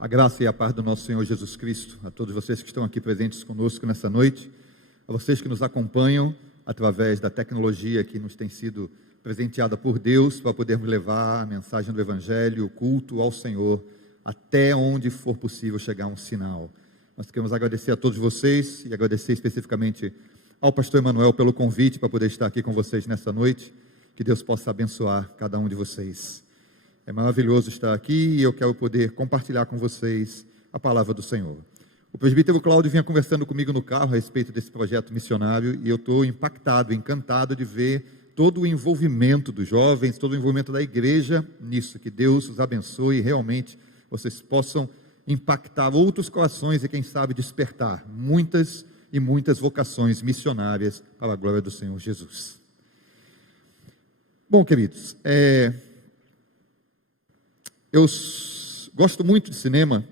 A graça e a paz do nosso Senhor Jesus Cristo, a todos vocês que estão aqui presentes conosco nessa noite, a vocês que nos acompanham através da tecnologia que nos tem sido presenteada por Deus para podermos levar a mensagem do Evangelho, o culto ao Senhor, até onde for possível chegar um sinal. Nós queremos agradecer a todos vocês e agradecer especificamente ao pastor Emanuel pelo convite para poder estar aqui com vocês nessa noite. Que Deus possa abençoar cada um de vocês. É maravilhoso estar aqui e eu quero poder compartilhar com vocês a palavra do Senhor. O presbítero Cláudio vinha conversando comigo no carro a respeito desse projeto missionário e eu estou impactado, encantado de ver todo o envolvimento dos jovens, todo o envolvimento da igreja nisso. Que Deus os abençoe e realmente vocês possam impactar outros corações e quem sabe despertar muitas e muitas vocações missionárias para a glória do Senhor Jesus. Bom, queridos, eu gosto muito de cinema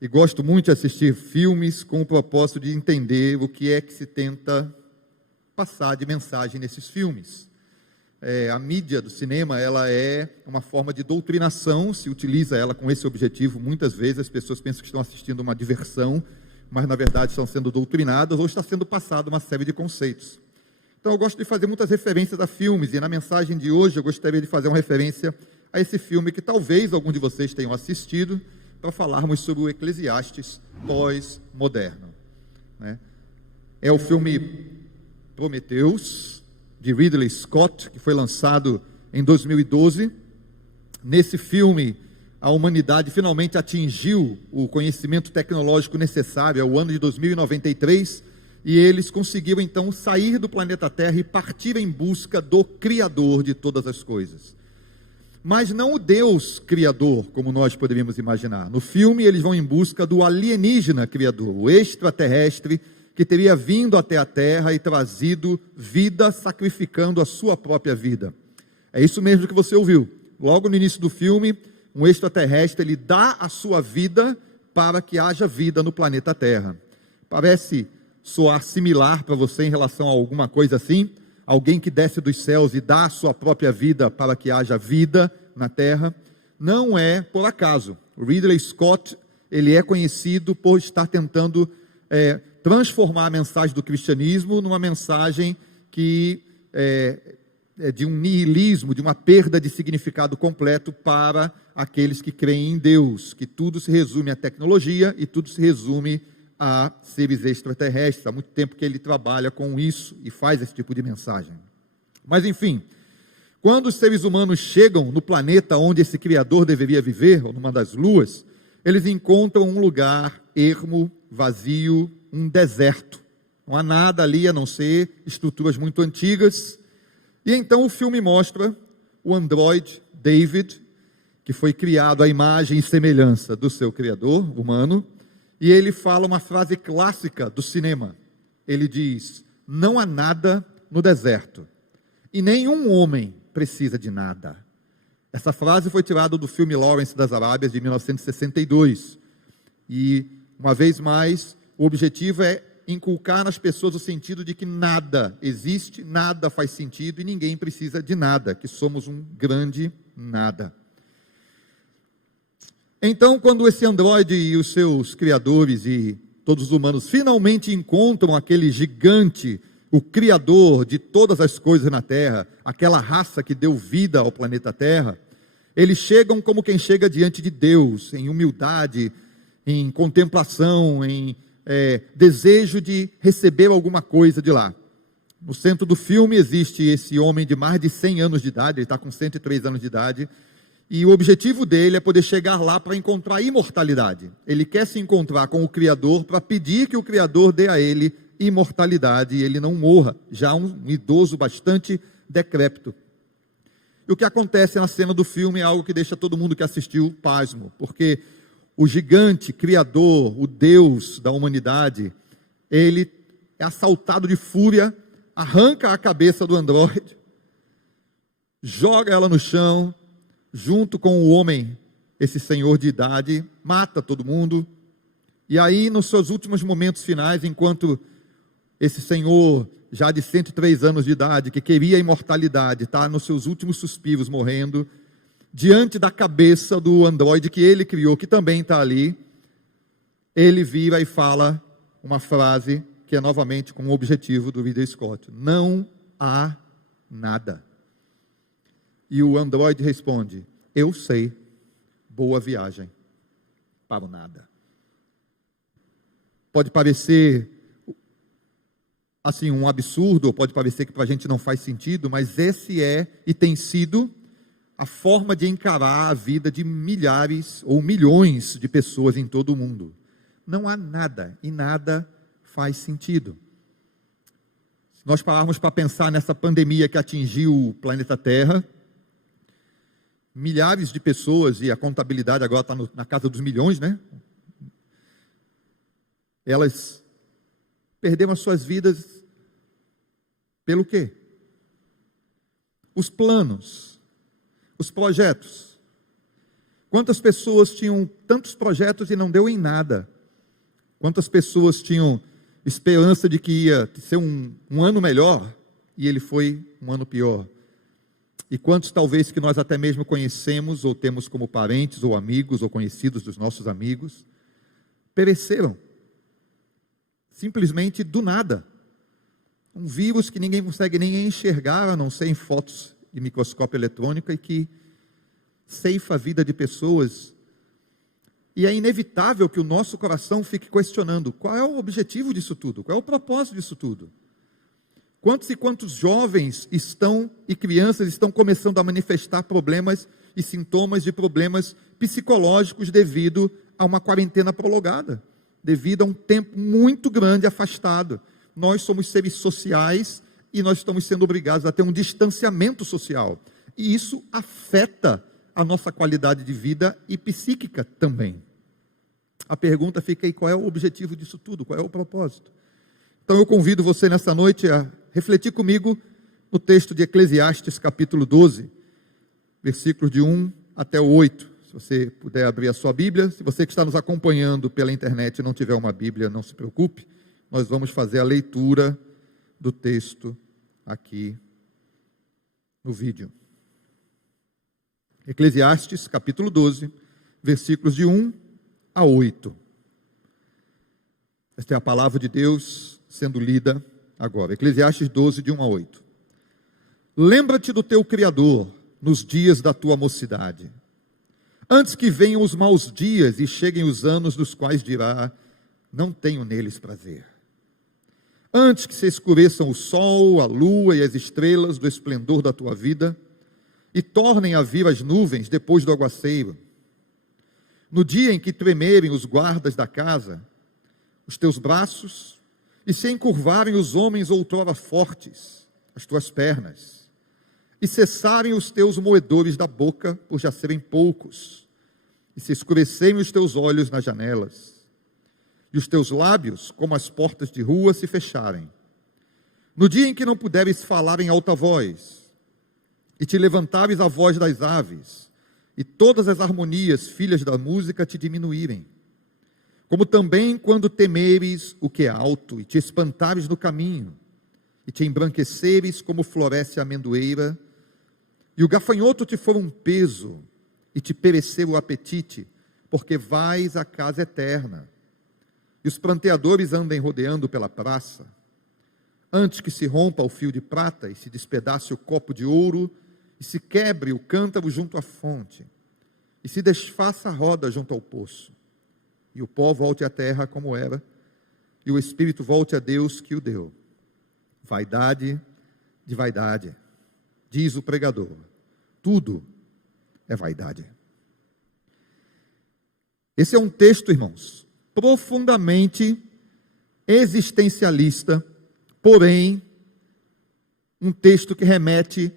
e gosto muito de assistir filmes com o propósito de entender o que é que se tenta passar de mensagem nesses filmes. A mídia do cinema, ela é uma forma de doutrinação, se utiliza ela com esse objetivo. Muitas vezes as pessoas pensam que estão assistindo uma diversão, mas na verdade estão sendo doutrinadas ou está sendo passada uma série de conceitos. Então eu gosto de fazer muitas referências a filmes, e na mensagem de hoje eu gostaria de fazer uma referência a esse filme que talvez algum de vocês tenham assistido, para falarmos sobre o Eclesiastes pós-moderno, né? É o filme Prometheus, de Ridley Scott, que foi lançado em 2012. Nesse filme, a humanidade finalmente atingiu o conhecimento tecnológico necessário, é o ano de 2093, e eles conseguiram então sair do planeta Terra e partir em busca do Criador de todas as coisas. Mas não o Deus Criador, como nós poderíamos imaginar. No filme eles vão em busca do alienígena Criador, o extraterrestre, que teria vindo até a Terra e trazido vida, sacrificando a sua própria vida. É isso mesmo que você ouviu. Logo no início do filme, um extraterrestre, ele dá a sua vida para que haja vida no planeta Terra. Parece soar similar para você em relação a alguma coisa assim? Alguém que desce dos céus e dá a sua própria vida para que haja vida na Terra? Não é por acaso. O Ridley Scott, ele é conhecido por estar tentando transformar a mensagem do cristianismo numa mensagem que é de um niilismo, de uma perda de significado completo para aqueles que creem em Deus, que tudo se resume à tecnologia e tudo se resume a seres extraterrestres. Há muito tempo que ele trabalha com isso e faz esse tipo de mensagem. Mas enfim, quando os seres humanos chegam no planeta onde esse Criador deveria viver, ou numa das luas, eles encontram um lugar ermo, vazio, um deserto. Não há nada ali a não ser estruturas muito antigas. E então o filme mostra o androide David, que foi criado à imagem e semelhança do seu Criador humano, e ele fala uma frase clássica do cinema. Ele diz: não há nada no deserto, e nenhum homem precisa de nada. Essa frase foi tirada do filme Lawrence das Arábias, de 1962. E, uma vez mais, o objetivo é inculcar nas pessoas o sentido de que nada existe, nada faz sentido e ninguém precisa de nada, que somos um grande nada. Então, quando esse androide e os seus criadores e todos os humanos finalmente encontram aquele gigante, o criador de todas as coisas na Terra, aquela raça que deu vida ao planeta Terra, eles chegam como quem chega diante de Deus, em humildade, em contemplação, em desejo de receber alguma coisa de lá. No centro do filme existe esse homem de mais de 100 anos de idade, ele está com 103 anos de idade, e o objetivo dele é poder chegar lá para encontrar a imortalidade. Ele quer se encontrar com o Criador para pedir que o Criador dê a ele imortalidade e ele não morra, já um idoso bastante decrépito. E o que acontece na cena do filme é algo que deixa todo mundo que assistiu pasmo, porque o gigante Criador, o Deus da humanidade, ele é assaltado de fúria, arranca a cabeça do androide, joga ela no chão, junto com o homem, esse senhor de idade, mata todo mundo. E aí, nos seus últimos momentos finais, enquanto esse senhor, já de 103 anos de idade, que queria a imortalidade, está nos seus últimos suspiros morrendo, diante da cabeça do androide que ele criou, que também está ali, ele vira e fala uma frase que é novamente com o objetivo do Ridley Scott: não há nada. E o androide responde: eu sei, boa viagem para o nada. Pode parecer assim um absurdo, ou pode parecer que para a gente não faz sentido, mas esse é e tem sido a forma de encarar a vida de milhares ou milhões de pessoas em todo o mundo. Não há nada, e nada faz sentido. Se nós pararmos para pensar nessa pandemia que atingiu o planeta Terra, milhares de pessoas, e a contabilidade agora está na casa dos milhões, né? Elas perderam as suas vidas pelo quê? Os planos, os projetos. Quantas pessoas tinham tantos projetos e não deu em nada? Quantas pessoas tinham esperança de que ia ser um ano melhor e ele foi um ano pior? E quantos talvez que nós até mesmo conhecemos ou temos como parentes ou amigos ou conhecidos dos nossos amigos pereceram simplesmente do nada. Um vírus que ninguém consegue nem enxergar, a não ser em fotos de microscópio eletrônico, e que ceifa a vida de pessoas. E é inevitável que o nosso coração fique questionando: qual é o objetivo disso tudo? Qual é o propósito disso tudo? Quantos e quantos jovens e crianças estão começando a manifestar problemas e sintomas de problemas psicológicos devido a uma quarentena prolongada, devido a um tempo muito grande afastado. Nós somos seres sociais e nós estamos sendo obrigados a ter um distanciamento social. E isso afeta a nossa qualidade de vida e psíquica também. A pergunta fica aí: qual é o objetivo disso tudo? Qual é o propósito? Então eu convido você nessa noite a refletir comigo no texto de Eclesiastes capítulo 12, versículos de 1 até o 8. Se você puder abrir a sua Bíblia. Se você que está nos acompanhando pela internet e não tiver uma Bíblia, não se preocupe. Nós vamos fazer a leitura do texto aqui no vídeo. Eclesiastes capítulo 12, versículos de 1 a 8. Esta é a palavra de Deus sendo lida agora. Eclesiastes 12, de 1 a 8. Lembra-te do teu Criador nos dias da tua mocidade, antes que venham os maus dias e cheguem os anos dos quais dirá: não tenho neles prazer. Antes que se escureçam o sol, a lua e as estrelas do esplendor da tua vida, e tornem a vir as nuvens depois do aguaceiro. No dia em que tremerem os guardas da casa, os teus braços, e se encurvarem os homens outrora fortes, as tuas pernas, e cessarem os teus moedores da boca, por já serem poucos, e se escurecerem os teus olhos nas janelas, e os teus lábios, como as portas de rua, se fecharem. No dia em que não puderes falar em alta voz, e te levantares a voz das aves, e todas as harmonias, filhas da música, te diminuírem. Como também quando temeres o que é alto, e te espantares no caminho, e te embranqueceres como floresce a amendoeira, e o gafanhoto te for um peso, e te perecer o apetite, porque vais à casa eterna, e os pranteadores andem rodeando pela praça, antes que se rompa o fio de prata, e se despedace o copo de ouro, e se quebre o cântaro junto à fonte, e se desfaça a roda junto ao poço, e o pó volte à terra como era, e o espírito volte a Deus que o deu. Vaidade de vaidade, diz o pregador, tudo é vaidade. Esse é um texto, irmãos, profundamente existencialista, porém, um texto que remete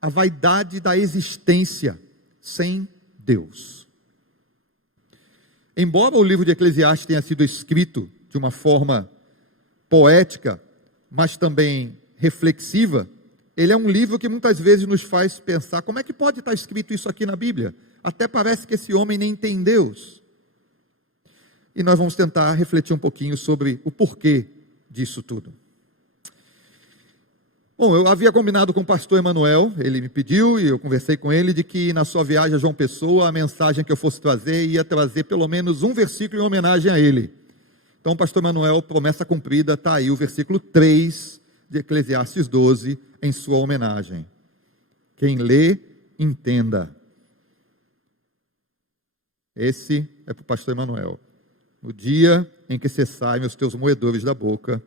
à vaidade da existência sem Deus. Embora o livro de Eclesiastes tenha sido escrito de uma forma poética, mas também reflexiva, ele é um livro que muitas vezes nos faz pensar: como é que pode estar escrito isso aqui na Bíblia? Até parece que esse homem nem tem Deus. E nós vamos tentar refletir um pouquinho sobre o porquê disso tudo. Bom, eu havia combinado com o pastor Emanuel, ele me pediu e eu conversei com ele de que na sua viagem a João Pessoa, a mensagem que eu fosse trazer ia trazer pelo menos um versículo em homenagem a ele. Então, pastor Emanuel, promessa cumprida, está aí o versículo 3 de Eclesiastes 12 em sua homenagem. Quem lê, entenda. Esse é para o pastor Emanuel. No dia em que cessarem os teus moedores da boca,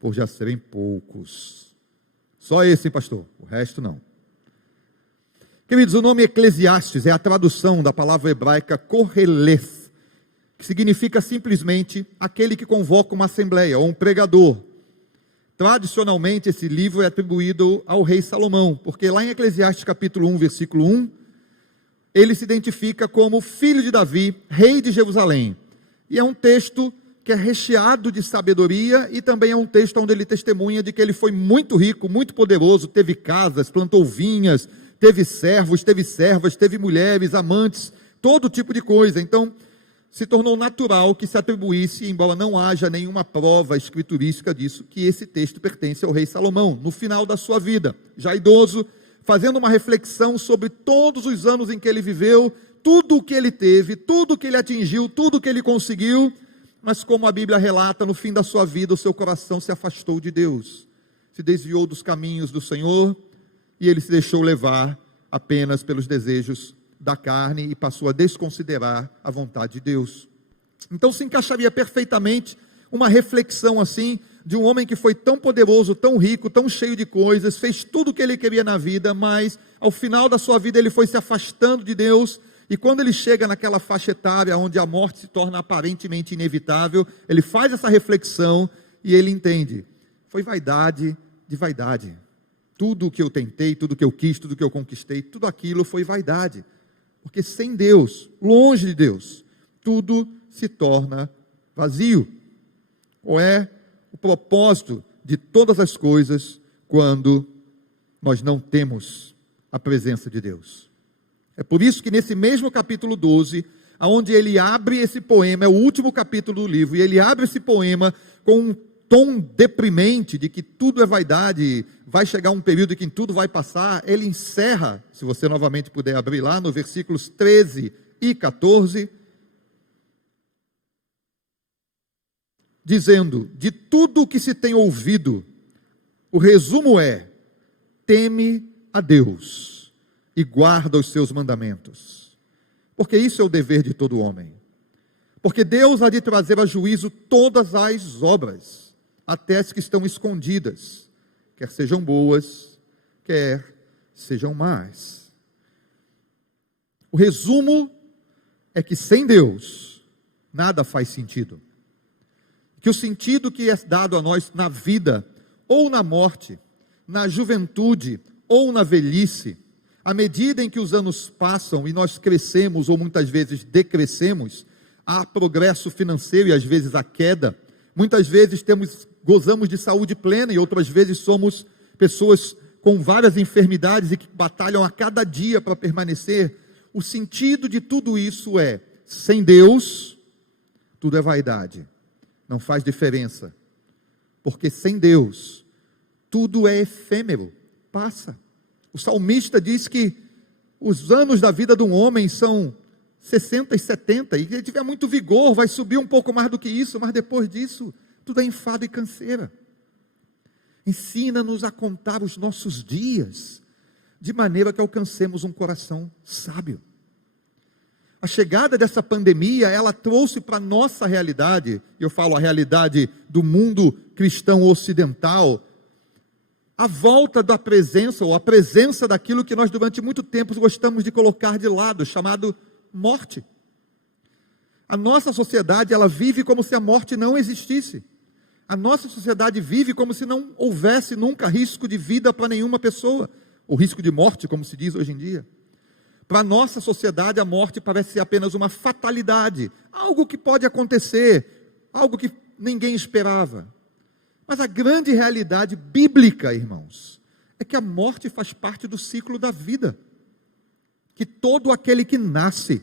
por já serem poucos. Só esse, pastor, o resto não. Queridos, o nome Eclesiastes é a tradução da palavra hebraica Koheleth, que significa simplesmente aquele que convoca uma assembleia, ou um pregador. Tradicionalmente, esse livro é atribuído ao rei Salomão, porque lá em Eclesiastes capítulo 1, versículo 1, ele se identifica como filho de Davi, rei de Jerusalém. E é um texto que é recheado de sabedoria, e também é um texto onde ele testemunha de que ele foi muito rico, muito poderoso, teve casas, plantou vinhas, teve servos, teve servas, teve mulheres, amantes, todo tipo de coisa. Então, se tornou natural que se atribuísse, embora não haja nenhuma prova escriturística disso, que esse texto pertence ao rei Salomão, no final da sua vida, já idoso, fazendo uma reflexão sobre todos os anos em que ele viveu, tudo o que ele teve, tudo o que ele atingiu, tudo o que ele conseguiu, mas como a Bíblia relata, no fim da sua vida, o seu coração se afastou de Deus, se desviou dos caminhos do Senhor, e ele se deixou levar apenas pelos desejos da carne, e passou a desconsiderar a vontade de Deus. Então se encaixaria perfeitamente uma reflexão assim, de um homem que foi tão poderoso, tão rico, tão cheio de coisas, fez tudo o que ele queria na vida, mas ao final da sua vida ele foi se afastando de Deus. E quando ele chega naquela faixa etária onde a morte se torna aparentemente inevitável, ele faz essa reflexão e ele entende: foi vaidade de vaidade. Tudo o que eu tentei, tudo o que eu quis, tudo o que eu conquistei, tudo aquilo foi vaidade. Porque sem Deus, longe de Deus, tudo se torna vazio. Qual é o propósito de todas as coisas quando nós não temos a presença de Deus? É por isso que nesse mesmo capítulo 12, onde ele abre esse poema, é o último capítulo do livro, e ele abre esse poema com um tom deprimente de que tudo é vaidade, vai chegar um período em que tudo vai passar. Ele encerra, se você novamente puder abrir lá, no versículos 13 e 14, dizendo: de tudo o que se tem ouvido, o resumo é: teme a Deus e guarda os seus mandamentos, porque isso é o dever de todo homem. Porque Deus há de trazer a juízo todas as obras, até as que estão escondidas, quer sejam boas, quer sejam más. O resumo é que sem Deus, nada faz sentido. Que o sentido que é dado a nós na vida, ou na morte, na juventude, ou na velhice, à medida em que os anos passam e nós crescemos, ou muitas vezes decrescemos, há progresso financeiro e às vezes há queda. Muitas vezes gozamos de saúde plena e outras vezes somos pessoas com várias enfermidades e que batalham a cada dia para permanecer. O sentido de tudo isso é: sem Deus, tudo é vaidade, não faz diferença, porque sem Deus, tudo é efêmero, passa. O salmista diz que os anos da vida de um homem são 60 e 70, e se ele tiver muito vigor, vai subir um pouco mais do que isso, mas depois disso, tudo é enfado e canseira. Ensina-nos a contar os nossos dias, de maneira que alcancemos um coração sábio. A chegada dessa pandemia, ela trouxe para a nossa realidade, eu falo a realidade do mundo cristão ocidental, a volta da presença, ou a presença daquilo que nós durante muito tempo gostamos de colocar de lado, chamado morte. A nossa sociedade, ela vive como se a morte não existisse. A nossa sociedade vive como se não houvesse nunca risco de vida para nenhuma pessoa, ou risco de morte, como se diz hoje em dia. Para a nossa sociedade, a morte parece ser apenas uma fatalidade, algo que pode acontecer, algo que ninguém esperava. Mas a grande realidade bíblica, irmãos, é que a morte faz parte do ciclo da vida. Que todo aquele que nasce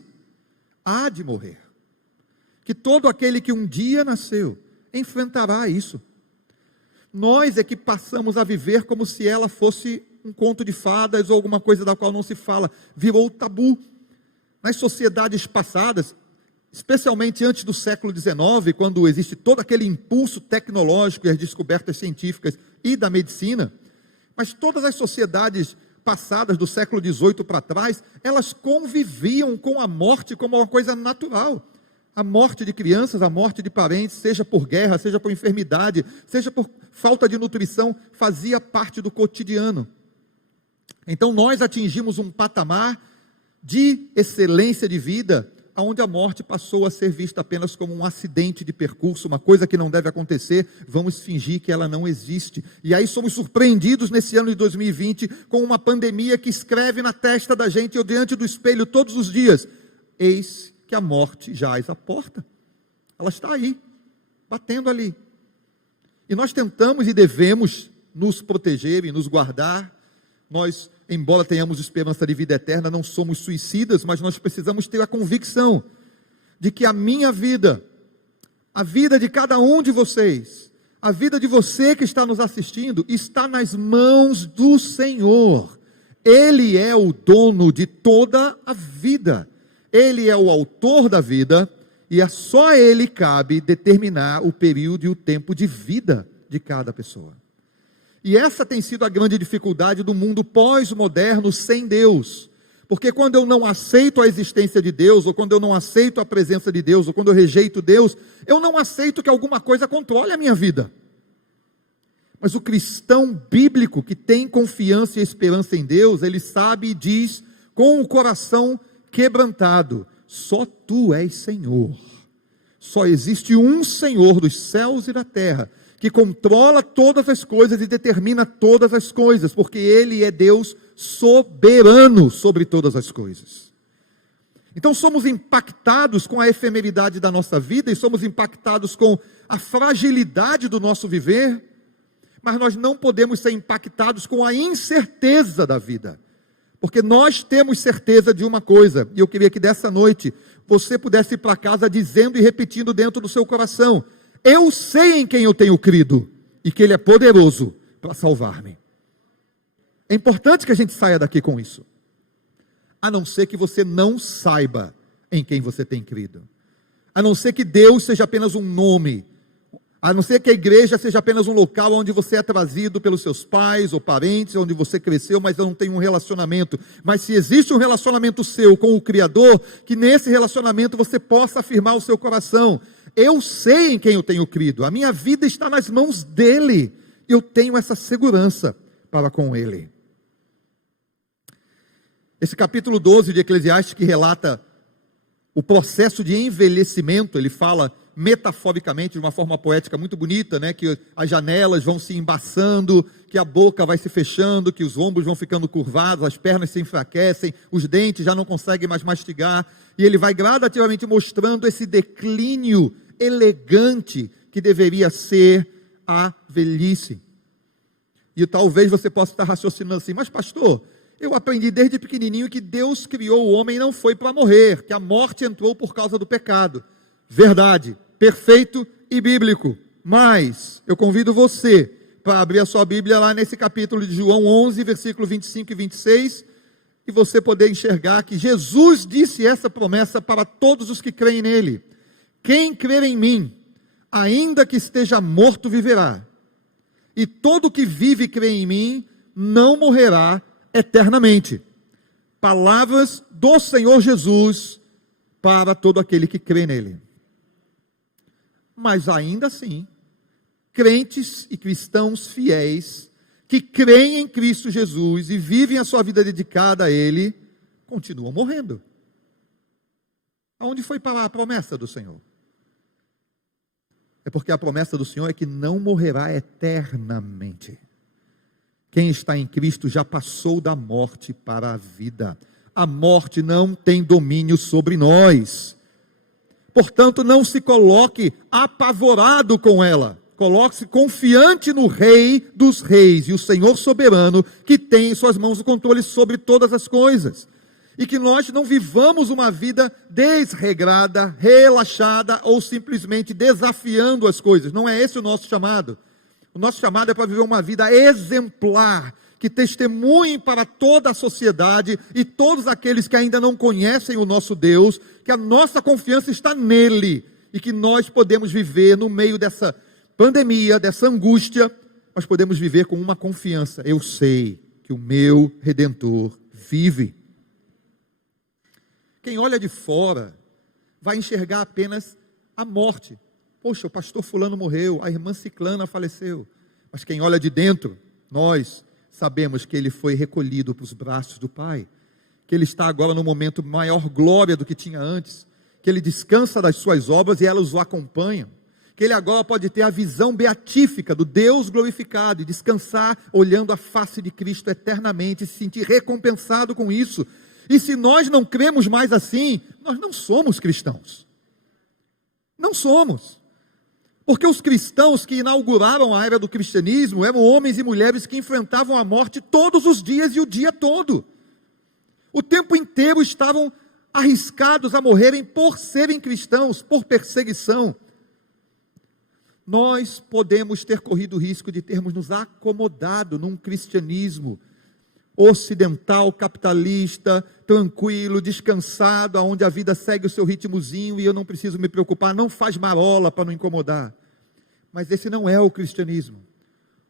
há de morrer. Que todo aquele que um dia nasceu enfrentará isso. nós é que passamos a viver como se ela fosse um conto de fadas ou alguma coisa da qual não se fala. Virou tabu. Nas sociedades passadas, especialmente antes do século XIX, quando existe todo aquele impulso tecnológico e as descobertas científicas e da medicina, mas todas as sociedades passadas do século XVIII para trás, elas conviviam com a morte como uma coisa natural. A morte de crianças, a morte de parentes, seja por guerra, seja por enfermidade, seja por falta de nutrição, fazia parte do cotidiano. Então nós atingimos um patamar de excelência de vida, onde a morte passou a ser vista apenas como um acidente de percurso, uma coisa que não deve acontecer, vamos fingir que ela não existe. E aí somos surpreendidos nesse ano de 2020 com uma pandemia que escreve na testa da gente, ou diante do espelho todos os dias: eis que a morte jaz à porta. Ela está aí, batendo ali. E nós tentamos e devemos nos proteger e nos guardar. Nós, embora tenhamos esperança de vida eterna, não somos suicidas, mas nós precisamos ter a convicção de que a minha vida, a vida de cada um de vocês, a vida de você que está nos assistindo, está nas mãos do Senhor. Ele é o dono de toda a vida. Ele é o autor da vida e a só Ele cabe determinar o período e o tempo de vida de cada pessoa. E essa tem sido a grande dificuldade do mundo pós-moderno sem Deus. Porque quando eu não aceito a existência de Deus, ou quando eu não aceito a presença de Deus, ou quando eu rejeito Deus, eu não aceito que alguma coisa controle a minha vida. Mas o cristão bíblico que tem confiança e esperança em Deus, ele sabe e diz com o coração quebrantado: só Tu és Senhor. Só existe um Senhor dos céus e da terra, que controla todas as coisas e determina todas as coisas, porque Ele é Deus soberano sobre todas as coisas. Então somos impactados com a efemeridade da nossa vida e somos impactados com a fragilidade do nosso viver, mas nós não podemos ser impactados com a incerteza da vida, porque nós temos certeza de uma coisa, e eu queria que dessa noite você pudesse ir para casa dizendo e repetindo dentro do seu coração: eu sei em quem eu tenho crido, e que Ele é poderoso para salvar-me. É importante que a gente saia daqui com isso, a não ser que você não saiba em quem você tem crido, a não ser que Deus seja apenas um nome, a não ser que a igreja seja apenas um local onde você é trazido pelos seus pais ou parentes, onde você cresceu, mas não tem um relacionamento. Mas se existe um relacionamento seu com o Criador, que nesse relacionamento você possa afirmar o seu coração: eu sei em quem eu tenho crido, a minha vida está nas mãos dEle, eu tenho essa segurança para com Ele. Esse capítulo 12 de Eclesiastes, que relata o processo de envelhecimento, ele fala metaforicamente, de uma forma poética muito bonita, né? Que as janelas vão se embaçando, que a boca vai se fechando, que os ombros vão ficando curvados, as pernas se enfraquecem, os dentes já não conseguem mais mastigar, e ele vai gradativamente mostrando esse declínio elegante que deveria ser a velhice. E talvez você possa estar raciocinando assim: mas pastor, eu aprendi desde pequenininho que Deus criou o homem e não foi para morrer, que a morte entrou por causa do pecado. Verdade, perfeito e bíblico, mas eu convido você para abrir a sua Bíblia lá nesse capítulo de João 11, versículo 25 e 26, e você poder enxergar que Jesus disse essa promessa para todos os que creem nele: quem crer em mim, ainda que esteja morto, viverá, e todo que vive e crê em mim, não morrerá eternamente. Palavras do Senhor Jesus para todo aquele que crê nele. Mas ainda assim, crentes e cristãos fiéis, que creem em Cristo Jesus e vivem a sua vida dedicada a Ele, continuam morrendo. Aonde foi parar a promessa do Senhor? É porque a promessa do Senhor é que não morrerá eternamente. Quem está em Cristo já passou da morte para a vida. A morte não tem domínio sobre nós. Portanto, não se coloque apavorado com ela. Coloque-se confiante no Rei dos Reis e o Senhor soberano, que tem em suas mãos o controle sobre todas as coisas. E que nós não vivamos uma vida desregrada, relaxada ou simplesmente desafiando as coisas. Não é esse o nosso chamado. O nosso chamado é para viver uma vida exemplar, que testemunhe para toda a sociedade e todos aqueles que ainda não conhecem o nosso Deus, que a nossa confiança está nele e que nós podemos viver no meio dessa pandemia, dessa angústia, nós podemos viver com uma confiança. Eu sei que o meu Redentor vive. Quem olha de fora vai enxergar apenas a morte. Poxa, o pastor fulano morreu, a irmã ciclana faleceu. Mas quem olha de dentro, nós sabemos que ele foi recolhido para os braços do Pai, que ele está agora no momento maior glória do que tinha antes, que ele descansa das suas obras e elas o acompanham, que ele agora pode ter a visão beatífica do Deus glorificado e descansar olhando a face de Cristo eternamente e se sentir recompensado com isso. E se nós não cremos mais assim, nós não somos cristãos. Não somos. Porque os cristãos que inauguraram a era do cristianismo eram homens e mulheres que enfrentavam a morte todos os dias e o dia todo. O tempo inteiro estavam arriscados a morrerem por serem cristãos, por perseguição. Nós podemos ter corrido o risco de termos nos acomodado num cristianismo ocidental, capitalista, tranquilo, descansado, onde a vida segue o seu ritmozinho e eu não preciso me preocupar, não faz marola para não incomodar. Mas esse não é o cristianismo.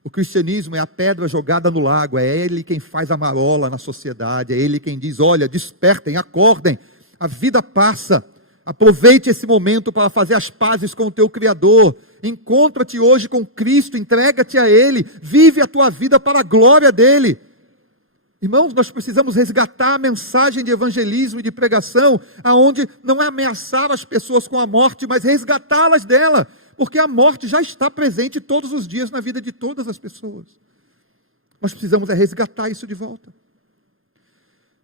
O cristianismo é a pedra jogada no lago, é ele quem faz a marola na sociedade, é ele quem diz, olha, despertem, acordem, a vida passa, aproveite esse momento para fazer as pazes com o teu Criador, encontra-te hoje com Cristo, entrega-te a Ele, vive a tua vida para a glória dEle. Irmãos, nós precisamos resgatar a mensagem de evangelismo e de pregação, aonde não é ameaçar as pessoas com a morte, mas resgatá-las dela, porque a morte já está presente todos os dias na vida de todas as pessoas. Nós precisamos resgatar isso de volta.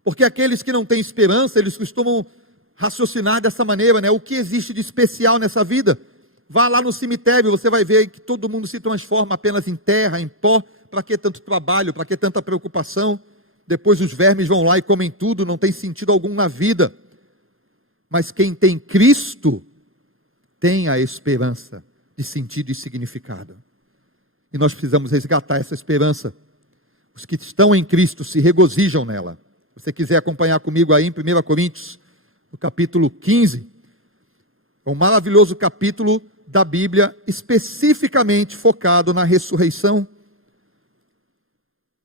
Porque aqueles que não têm esperança, eles costumam raciocinar dessa maneira, né? O que existe de especial nessa vida? Vá lá no cemitério, você vai ver que todo mundo se transforma apenas em terra, em pó. Para que tanto trabalho, para que tanta preocupação? Depois os vermes vão lá e comem tudo, não tem sentido algum na vida. Mas quem tem Cristo, tem a esperança de sentido e significado. E nós precisamos resgatar essa esperança. Os que estão em Cristo se regozijam nela. Se você quiser acompanhar comigo aí em 1 Coríntios, no capítulo 15, é um maravilhoso capítulo da Bíblia, especificamente focado na ressurreição.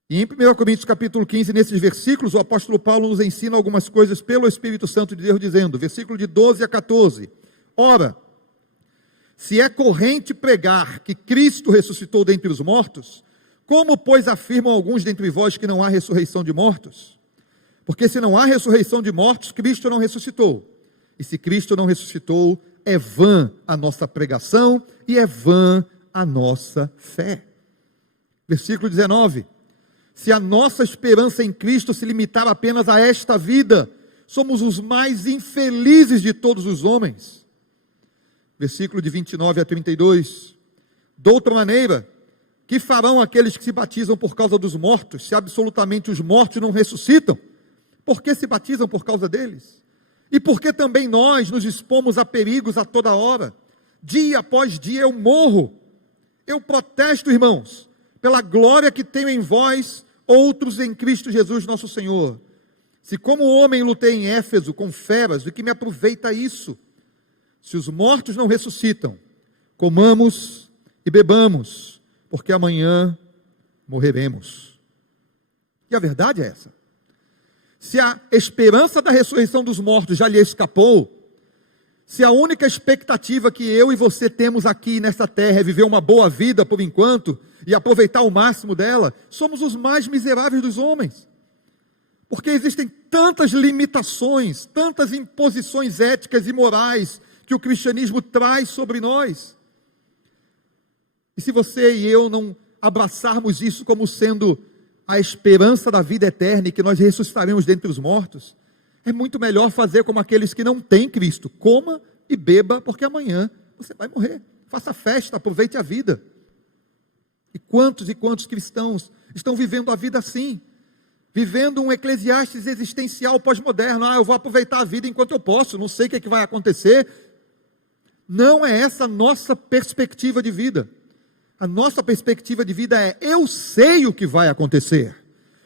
E em 1 Coríntios capítulo 15, nesses versículos, o apóstolo Paulo nos ensina algumas coisas pelo Espírito Santo de Deus, dizendo, versículo de 12 a 14, ora, se é corrente pregar que Cristo ressuscitou dentre os mortos, como, pois, afirmam alguns dentre vós que não há ressurreição de mortos? Porque se não há ressurreição de mortos, Cristo não ressuscitou. E se Cristo não ressuscitou, é vã a nossa pregação e é vã a nossa fé. Versículo 19, se a nossa esperança em Cristo se limitar apenas a esta vida, somos os mais infelizes de todos os homens. Versículo de 29 a 32, de outra maneira, que farão aqueles que se batizam por causa dos mortos, se absolutamente os mortos não ressuscitam? Por que se batizam por causa deles? E por que também nós nos expomos a perigos a toda hora? Dia após dia eu morro. Eu protesto, irmãos, pela glória que tenho em vós, outros em Cristo Jesus nosso Senhor. Se como homem lutei em Éfeso com feras, do que me aproveita isso? Se os mortos não ressuscitam, comamos e bebamos, porque amanhã morreremos. E a verdade é essa. Se a esperança da ressurreição dos mortos já lhe escapou, se a única expectativa que eu e você temos aqui nessa terra é viver uma boa vida por enquanto, e aproveitar o máximo dela, somos os mais miseráveis dos homens. Porque existem tantas limitações, tantas imposições éticas e morais que o cristianismo traz sobre nós. E se você e eu não abraçarmos isso como sendo a esperança da vida eterna e que nós ressuscitaremos dentre os mortos, é muito melhor fazer como aqueles que não têm Cristo. Coma e beba, porque amanhã você vai morrer. Faça festa, aproveite a vida. E quantos cristãos estão vivendo a vida assim? Vivendo um Eclesiastes existencial pós-moderno. Eu vou aproveitar a vida enquanto eu posso, não sei o que vai acontecer. Não é essa a nossa perspectiva de vida. A nossa perspectiva de vida é: eu sei o que vai acontecer.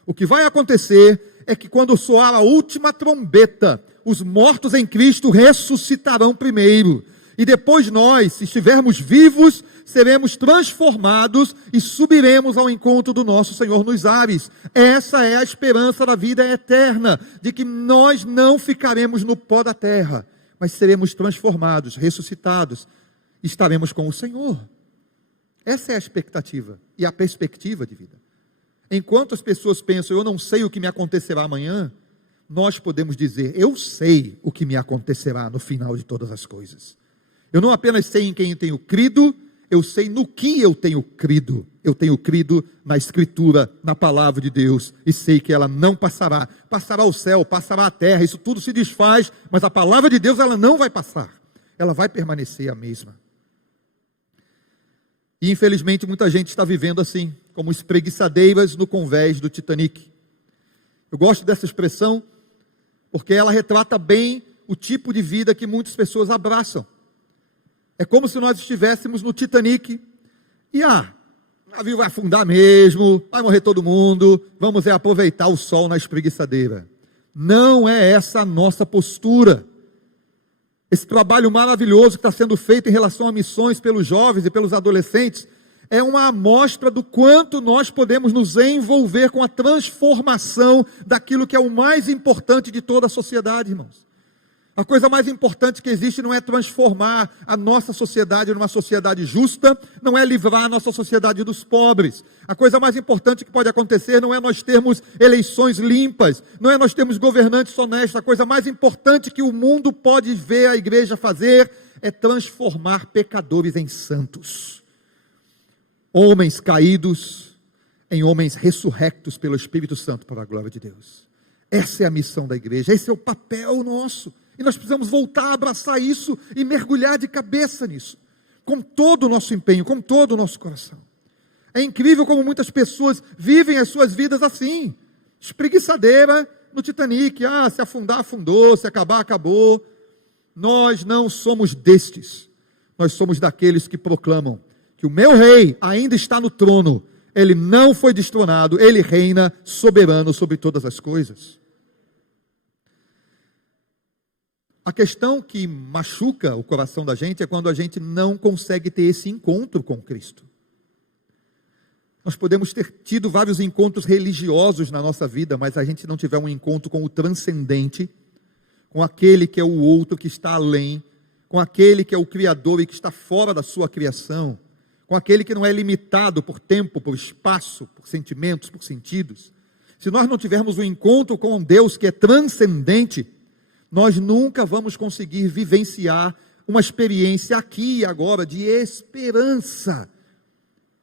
O que vai acontecer é que quando soar a última trombeta, os mortos em Cristo ressuscitarão primeiro. E depois nós, se estivermos vivos, seremos transformados e subiremos ao encontro do nosso Senhor nos ares. Essa é a esperança da vida eterna, de que nós não ficaremos no pó da terra, mas seremos transformados, ressuscitados, e estaremos com o Senhor. Essa é a expectativa e a perspectiva de vida. Enquanto as pessoas pensam: eu não sei o que me acontecerá amanhã, nós podemos dizer: eu sei o que me acontecerá no final de todas as coisas. Eu não apenas sei em quem eu tenho crido, eu sei no que eu tenho crido. Eu tenho crido na Escritura, na Palavra de Deus, e sei que ela não passará. Passará o céu, passará a terra, isso tudo se desfaz, mas a Palavra de Deus, ela não vai passar. Ela vai permanecer a mesma. E infelizmente muita gente está vivendo assim, como espreguiçadeiras no convés do Titanic. Eu gosto dessa expressão, porque ela retrata bem o tipo de vida que muitas pessoas abraçam. É como se nós estivéssemos no Titanic e o navio vai afundar mesmo, vai morrer todo mundo, vamos aproveitar o sol na espreguiçadeira. Não é essa a nossa postura. Esse trabalho maravilhoso que está sendo feito em relação a missões pelos jovens e pelos adolescentes é uma amostra do quanto nós podemos nos envolver com a transformação daquilo que é o mais importante de toda a sociedade, irmãos. A coisa mais importante que existe não é transformar a nossa sociedade numa sociedade justa, não é livrar a nossa sociedade dos pobres. A coisa mais importante que pode acontecer não é nós termos eleições limpas, não é nós termos governantes honestos. A coisa mais importante que o mundo pode ver a igreja fazer é transformar pecadores em santos. Homens caídos em homens ressurrectos pelo Espírito Santo para a glória de Deus. Essa é a missão da igreja, esse é o papel nosso. E nós precisamos voltar a abraçar isso e mergulhar de cabeça nisso, com todo o nosso empenho, com todo o nosso coração. É incrível como muitas pessoas vivem as suas vidas assim, espreguiçadeira no Titanic. Se afundar, afundou, se acabar, acabou. Nós não somos destes. Nós somos daqueles que proclamam que o meu rei ainda está no trono, ele não foi destronado, ele reina soberano sobre todas as coisas. A questão que machuca o coração da gente é quando a gente não consegue ter esse encontro com Cristo. Nós podemos ter tido vários encontros religiosos na nossa vida, mas a gente não tiver um encontro com o transcendente, com aquele que é o outro que está além, com aquele que é o Criador e que está fora da sua criação, com aquele que não é limitado por tempo, por espaço, por sentimentos, por sentidos. Se nós não tivermos um encontro com um Deus que é transcendente, nós nunca vamos conseguir vivenciar uma experiência aqui e agora de esperança,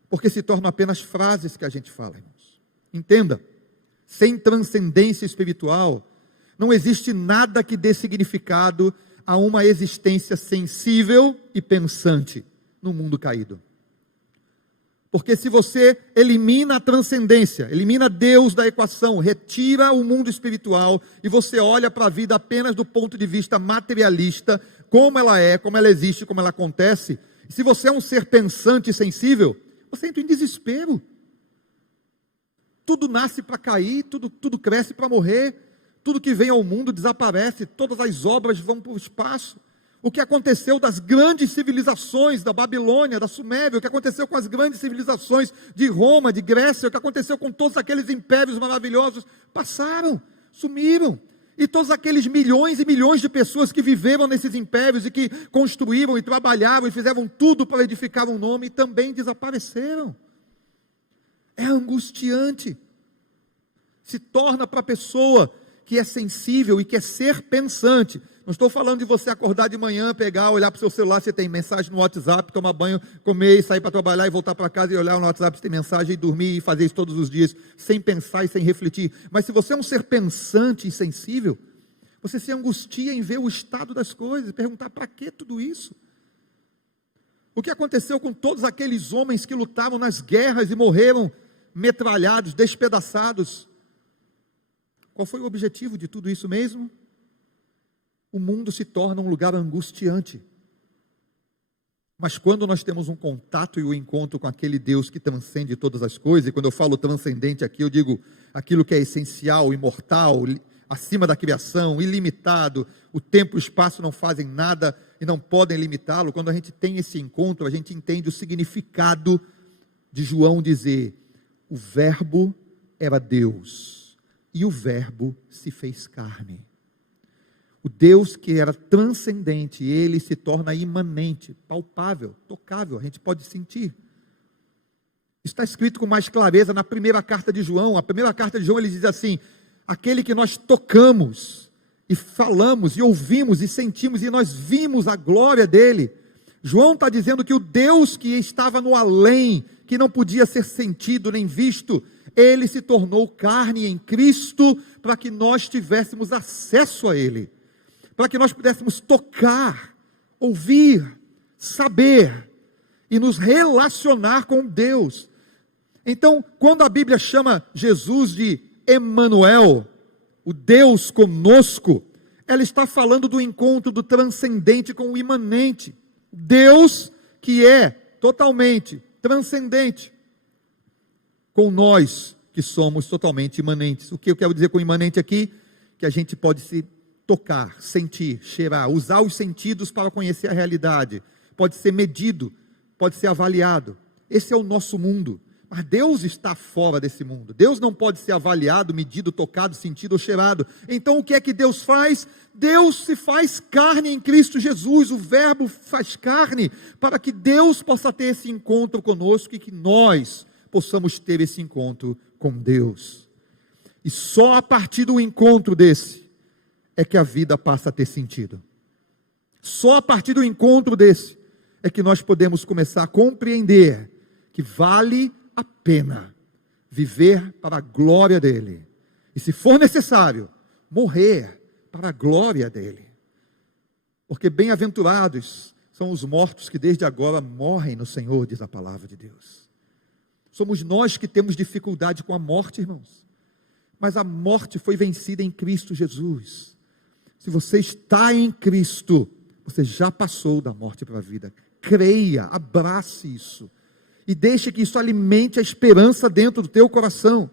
porque se tornam apenas frases que a gente fala, irmãos. Entenda, sem transcendência espiritual, não existe nada que dê significado a uma existência sensível e pensante no mundo caído. Porque se você elimina a transcendência, elimina Deus da equação, retira o mundo espiritual e você olha para a vida apenas do ponto de vista materialista, como ela é, como ela existe, como ela acontece, se você é um ser pensante e sensível, você entra em desespero. Tudo nasce para cair, tudo cresce para morrer, tudo que vem ao mundo desaparece, todas as obras vão para o espaço. O que aconteceu das grandes civilizações da Babilônia, da Suméria, o que aconteceu com as grandes civilizações de Roma, de Grécia, o que aconteceu com todos aqueles impérios maravilhosos, passaram, sumiram. E todos aqueles milhões e milhões de pessoas que viveram nesses impérios e que construíram e trabalhavam e fizeram tudo para edificar um nome, também desapareceram. É angustiante. Se torna para a pessoa que é sensível e quer ser pensante. Não estou falando de você acordar de manhã, pegar, olhar para o seu celular, você tem mensagem no WhatsApp, tomar banho, comer e sair para trabalhar e voltar para casa e olhar no WhatsApp, você tem mensagem e dormir e fazer isso todos os dias, sem pensar e sem refletir. Mas se você é um ser pensante e sensível, você se angustia em ver o estado das coisas e perguntar: para que tudo isso? O que aconteceu com todos aqueles homens que lutaram nas guerras e morreram metralhados, despedaçados? Qual foi o objetivo de tudo isso mesmo? O mundo se torna um lugar angustiante. Mas quando nós temos um contato e um encontro com aquele Deus que transcende todas as coisas, e quando eu falo transcendente aqui, eu digo aquilo que é essencial, imortal, acima da criação, ilimitado, o tempo e o espaço não fazem nada e não podem limitá-lo. Quando a gente tem esse encontro, a gente entende o significado de João dizer: o verbo era Deus, e o verbo se fez carne. O Deus que era transcendente, ele se torna imanente, palpável, tocável, a gente pode sentir. Está escrito com mais clareza na primeira carta de João. A primeira carta de João, ele diz assim: aquele que nós tocamos, e falamos, e ouvimos, e sentimos, e nós vimos a glória dele. João está dizendo que o Deus que estava no além, que não podia ser sentido nem visto, ele se tornou carne em Cristo, para que nós tivéssemos acesso a ele, para que nós pudéssemos tocar, ouvir, saber, e nos relacionar com Deus. Então, quando a Bíblia chama Jesus de Emanuel, o Deus conosco, ela está falando do encontro do transcendente com o imanente. Deus que é totalmente transcendente, com nós que somos totalmente imanentes. O que eu quero dizer com imanente aqui? Que a gente pode se tocar, sentir, cheirar, usar os sentidos para conhecer a realidade, pode ser medido, pode ser avaliado. Esse é o nosso mundo. Mas Deus está fora desse mundo. Deus não pode ser avaliado, medido, tocado, sentido ou cheirado. Então o que é que Deus faz? Deus se faz carne em Cristo Jesus. O verbo faz carne para que Deus possa ter esse encontro conosco e que nós possamos ter esse encontro com Deus. E só a partir do encontro desse é que a vida passa a ter sentido. Só a partir do encontro desse é que nós podemos começar a compreender que vale a pena viver para a glória dele, e se for necessário, morrer para a glória dele, porque bem-aventurados são os mortos que desde agora morrem no Senhor, diz a palavra de Deus. Somos nós que temos dificuldade com a morte, irmãos, mas a morte foi vencida em Cristo Jesus. Se você está em Cristo, você já passou da morte para a vida. Creia, abrace isso, e deixe que isso alimente a esperança dentro do teu coração.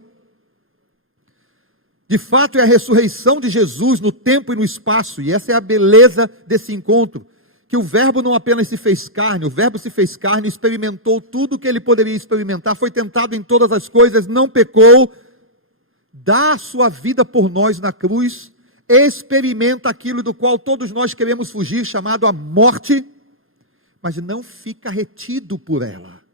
De fato, é a ressurreição de Jesus no tempo e no espaço, e essa é a beleza desse encontro, que o verbo não apenas se fez carne, o verbo se fez carne, experimentou tudo o que ele poderia experimentar, foi tentado em todas as coisas, não pecou, dá a sua vida por nós na cruz, experimenta aquilo do qual todos nós queremos fugir, chamado a morte, mas não fica retido por ela.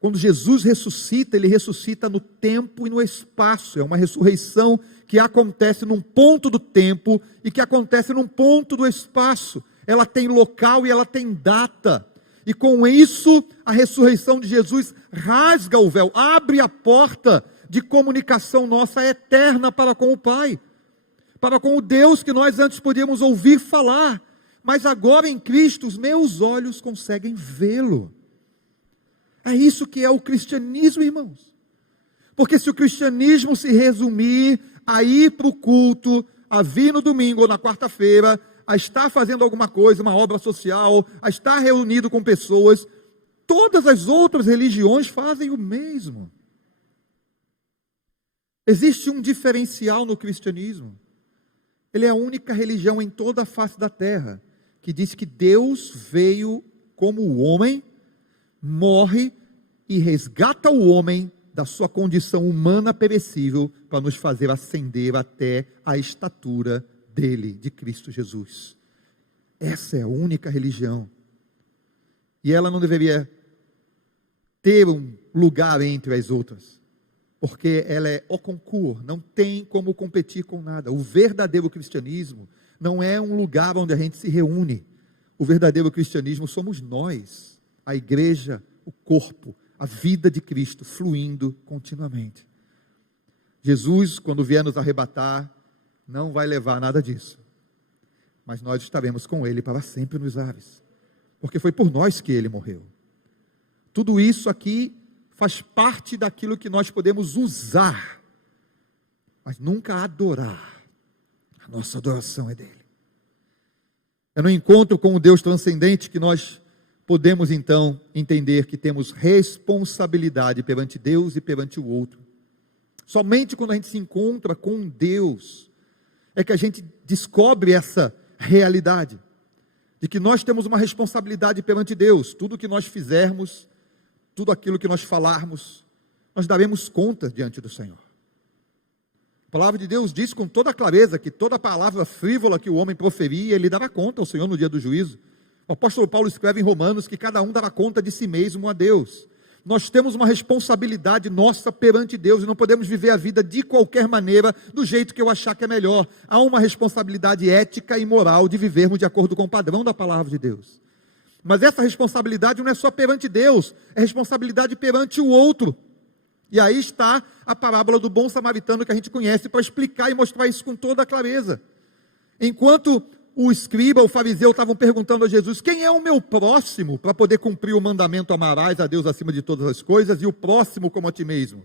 Quando Jesus ressuscita, ele ressuscita no tempo e no espaço. É uma ressurreição que acontece num ponto do tempo e que acontece num ponto do espaço. Ela tem local e ela tem data. E com isso, a ressurreição de Jesus rasga o véu, abre a porta de comunicação nossa eterna para com o Pai, para com o Deus que nós antes podíamos ouvir falar, mas agora em Cristo os meus olhos conseguem vê-lo. É isso que é o cristianismo, irmãos. Porque se o cristianismo se resumir a ir para o culto, a vir no domingo ou na quarta-feira, a estar fazendo alguma coisa, uma obra social, a estar reunido com pessoas, todas as outras religiões fazem o mesmo. Existe um diferencial no cristianismo. Ele é a única religião em toda a face da terra que diz que Deus veio como o homem, morre e resgata o homem da sua condição humana perecível para nos fazer ascender até a estatura dele, de Cristo Jesus. Essa é a única religião. E ela não deveria ter um lugar entre as outras, porque ela é au concours, não tem como competir com nada. O verdadeiro cristianismo não é um lugar onde a gente se reúne. O verdadeiro cristianismo somos nós, a igreja, o corpo, a vida de Cristo fluindo continuamente. Jesus, quando vier nos arrebatar, não vai levar nada disso, mas nós estaremos com Ele para sempre nos ares, porque foi por nós que Ele morreu. Tudo isso aqui faz parte daquilo que nós podemos usar, mas nunca adorar. A nossa adoração é dele. É no encontro com o Deus transcendente que nós podemos então entender que temos responsabilidade perante Deus e perante o outro. Somente quando a gente se encontra com Deus é que a gente descobre essa realidade de que nós temos uma responsabilidade perante Deus. Tudo que nós fizermos, tudo aquilo que nós falarmos, nós daremos conta diante do Senhor. A palavra de Deus diz com toda clareza que toda palavra frívola que o homem proferia, ele dará conta ao Senhor no dia do juízo. O apóstolo Paulo escreve em Romanos que cada um dará conta de si mesmo a Deus. Nós temos uma responsabilidade nossa perante Deus e não podemos viver a vida de qualquer maneira, do jeito que eu achar que é melhor. Há uma responsabilidade ética e moral de vivermos de acordo com o padrão da palavra de Deus. Mas essa responsabilidade não é só perante Deus, é responsabilidade perante o outro. E aí está a parábola do bom samaritano que a gente conhece para explicar e mostrar isso com toda a clareza. Enquanto o escriba, o fariseu estavam perguntando a Jesus, quem é o meu próximo para poder cumprir o mandamento, amarás a Deus acima de todas as coisas e o próximo como a ti mesmo.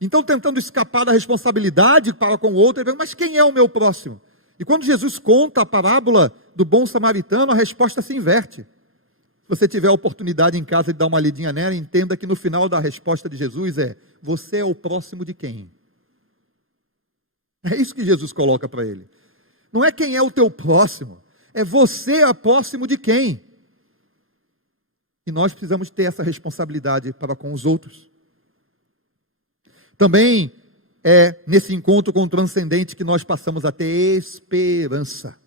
Então tentando escapar da responsabilidade para com o outro, ele pergunta, mas quem é o meu próximo? E quando Jesus conta a parábola do bom samaritano, a resposta se inverte. Se você tiver a oportunidade em casa de dar uma lidinha nela, entenda que no final da resposta de Jesus é, você é o próximo de quem? É isso que Jesus coloca para ele. Não é quem é o teu próximo, é você é próximo de quem? E nós precisamos ter essa responsabilidade para com os outros. Também é nesse encontro com o transcendente que nós passamos a ter esperança.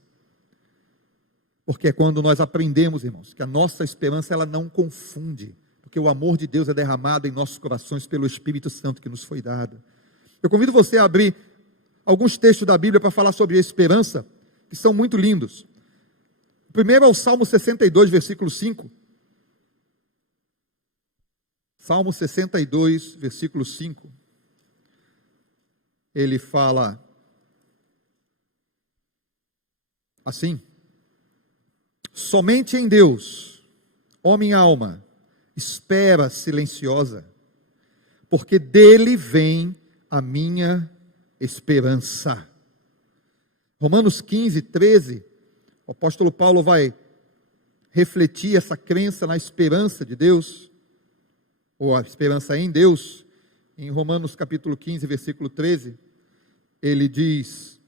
Porque é quando nós aprendemos, irmãos, que a nossa esperança ela não confunde, porque o amor de Deus é derramado em nossos corações pelo Espírito Santo que nos foi dado. Eu convido você a abrir alguns textos da Bíblia para falar sobre a esperança, que são muito lindos. O primeiro é o Salmo 62, versículo 5. Salmo 62, versículo 5. Ele fala assim: somente em Deus, ó minha alma, espera silenciosa, porque dele vem a minha esperança. Romanos 15, 13, o apóstolo Paulo vai refletir essa crença na esperança de Deus, ou a esperança em Deus. Em Romanos capítulo 15, versículo 13, ele diz,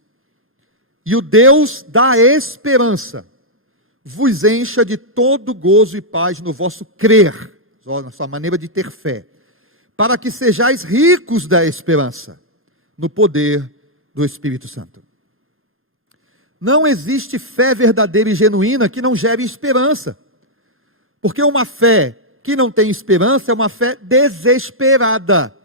e o Deus da esperança vos encha de todo gozo e paz no vosso crer, na sua maneira de ter fé, para que sejais ricos da esperança, no poder do Espírito Santo. Não existe fé verdadeira e genuína que não gere esperança, porque uma fé que não tem esperança é uma fé desesperada.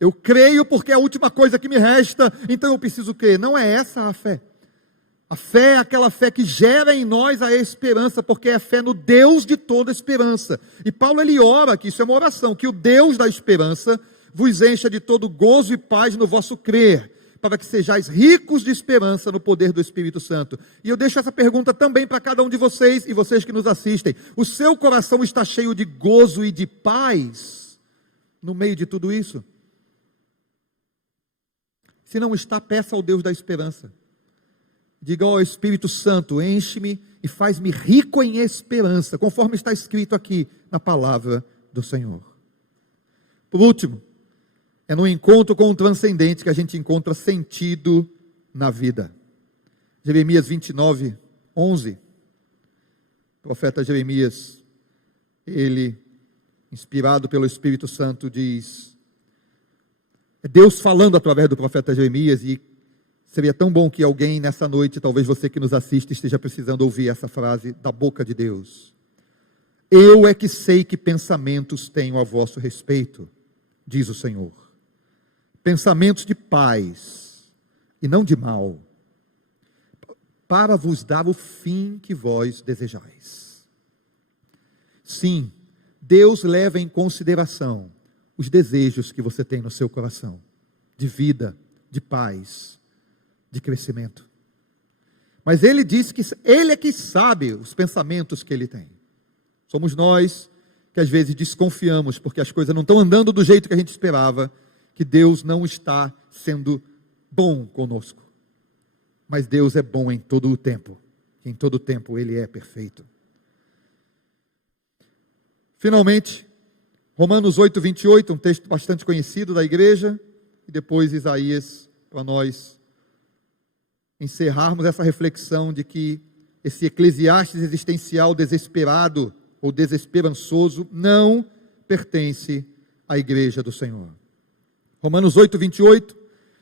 Eu creio porque é a última coisa que me resta, então eu preciso crer. Não é essa a fé. A fé é aquela fé que gera em nós a esperança, porque é fé no Deus de toda esperança. E Paulo ele ora, que isso é uma oração, que o Deus da esperança vos encha de todo gozo e paz no vosso crer, para que sejais ricos de esperança no poder do Espírito Santo. E eu deixo essa pergunta também para cada um de vocês, e vocês que nos assistem. O seu coração está cheio de gozo e de paz no meio de tudo isso? Se não está, peça ao Deus da esperança. Diga ao Espírito Santo, enche-me e faz-me rico em esperança, conforme está escrito aqui na palavra do Senhor. Por último, é no encontro com o transcendente que a gente encontra sentido na vida. Jeremias 29, 11. O profeta Jeremias, ele, inspirado pelo Espírito Santo, diz, é Deus falando através do profeta Jeremias, e seria tão bom que alguém nessa noite, talvez você que nos assiste, esteja precisando ouvir essa frase da boca de Deus. Eu é que sei que pensamentos tenho a vosso respeito, diz o Senhor. Pensamentos de paz e não de mal, para vos dar o fim que vós desejais. Sim, Deus leva em consideração os desejos que você tem no seu coração, de vida, de paz, de crescimento. Mas Ele diz que Ele é que sabe os pensamentos que Ele tem. Somos nós que às vezes desconfiamos, porque as coisas não estão andando do jeito que a gente esperava, que Deus não está sendo bom conosco. Mas Deus é bom em todo o tempo. Em todo o tempo Ele é perfeito. Finalmente, Romanos 8, 28, um texto bastante conhecido da igreja, e depois Isaías, para nós encerrarmos essa reflexão de que esse Eclesiastes existencial desesperado ou desesperançoso não pertence à igreja do Senhor. Romanos 8, 28,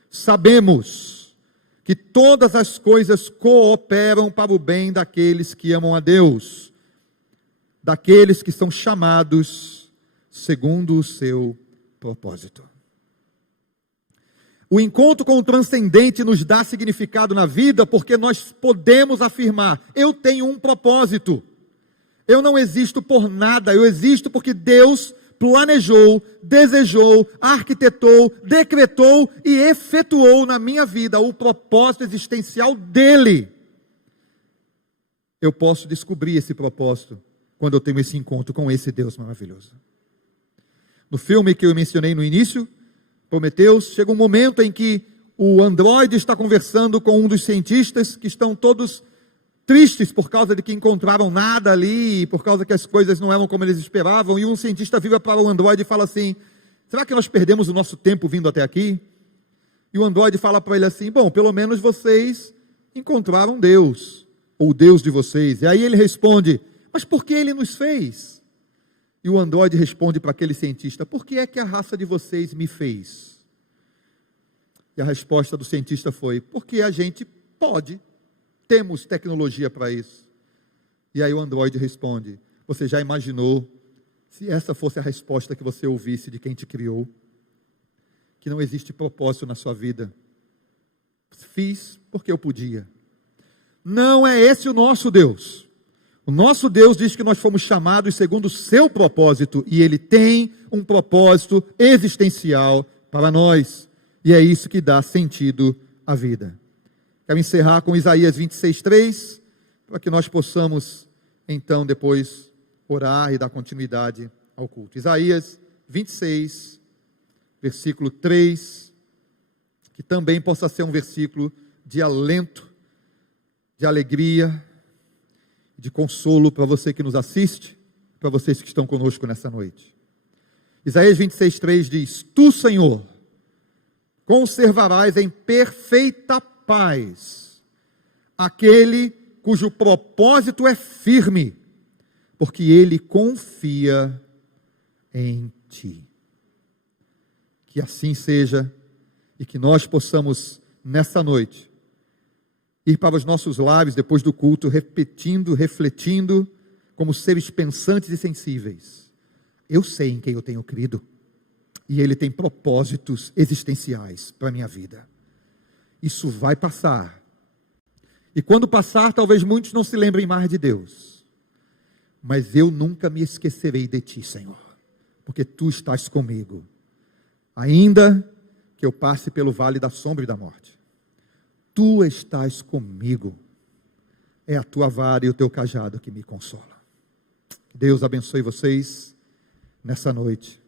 sabemos que todas as coisas cooperam para o bem daqueles que amam a Deus, daqueles que são chamados segundo o seu propósito. O encontro com o transcendente nos dá significado na vida, porque nós podemos afirmar: eu tenho um propósito, eu não existo por nada, eu existo porque Deus planejou, desejou, arquitetou, decretou e efetuou na minha vida o propósito existencial dele. Eu posso descobrir esse propósito quando eu tenho esse encontro com esse Deus maravilhoso. No filme que eu mencionei no início, Prometheus, chega um momento em que o androide está conversando com um dos cientistas que estão todos tristes por causa de que encontraram nada ali, por causa que as coisas não eram como eles esperavam, e um cientista vira para o androide e fala assim: será que nós perdemos o nosso tempo vindo até aqui? E o androide fala para ele assim: bom, pelo menos vocês encontraram Deus, ou o Deus de vocês. E aí ele responde: mas por que ele nos fez? E o androide responde para aquele cientista: por que é que a raça de vocês me fez? E a resposta do cientista foi: porque a gente pode, temos tecnologia para isso. E aí o androide responde: você já imaginou se essa fosse a resposta que você ouvisse de quem te criou? Que não existe propósito na sua vida. Fiz porque eu podia. Não é esse o nosso Deus. O nosso Deus diz que nós fomos chamados segundo o seu propósito, e Ele tem um propósito existencial para nós, e é isso que dá sentido à vida. Quero encerrar com Isaías 26:3, para que nós possamos, então, depois orar e dar continuidade ao culto. Isaías 26, versículo 3, que também possa ser um versículo de alento, de alegria, de consolo para você que nos assiste, para vocês que estão conosco nessa noite. Isaías 26:3 diz: tu, Senhor, conservarás em perfeita paz aquele cujo propósito é firme, porque ele confia em ti. Que assim seja, e que nós possamos nessa noite ir para os nossos lares depois do culto, repetindo, refletindo, como seres pensantes e sensíveis: eu sei em quem eu tenho crido, e Ele tem propósitos existenciais para a minha vida. Isso vai passar, e quando passar, talvez muitos não se lembrem mais de Deus, mas eu nunca me esquecerei de Ti, Senhor, porque Tu estás comigo, ainda que eu passe pelo vale da sombra e da morte. Tu estás comigo, é a tua vara e o teu cajado que me consola. Deus abençoe vocês nessa noite.